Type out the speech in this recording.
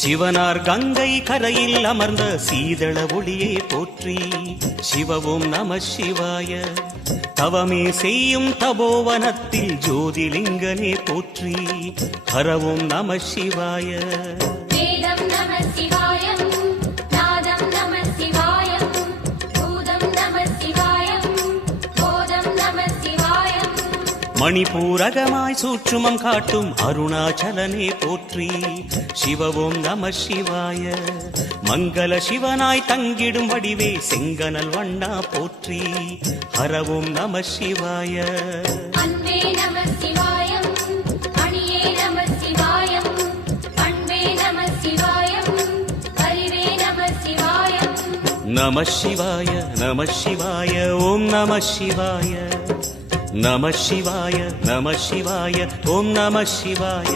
சிவனார் கங்கை கரையில் அமர்ந்த சீதள ஒளியே போற்றி. சிவவும் நம சிவாய. தவமே செய்யும் தபோவனத்தில் ஜோதிலிங்கனே போற்றி. ஹரவும் நம சிவாய. வேதம் நம சிவாயம், நாதம் நம சிவாயம், பூதம் நம சிவாயம், போதம் நம சிவாயம். மணிபூரகமாய் சூட்சுமம் காட்டும் அருணாச்சலனே போற்றி. சிவவும் நம சிவாய. மங்கள சிவனாய் தங்கிடும் வடிவே செங்கனல் வண்ணா போற்றி. ஹரவும் நம சிவாய. அன்பே நம சிவாயம், அணியே நம சிவாயம், அன்பே நம சிவாயம், அறிவே நம சிவாயம். நம சிவாய நம சிவாய ஓம் நம சிவாய. நம சிவாய நம சிவாய ஓம் நம சிவாய.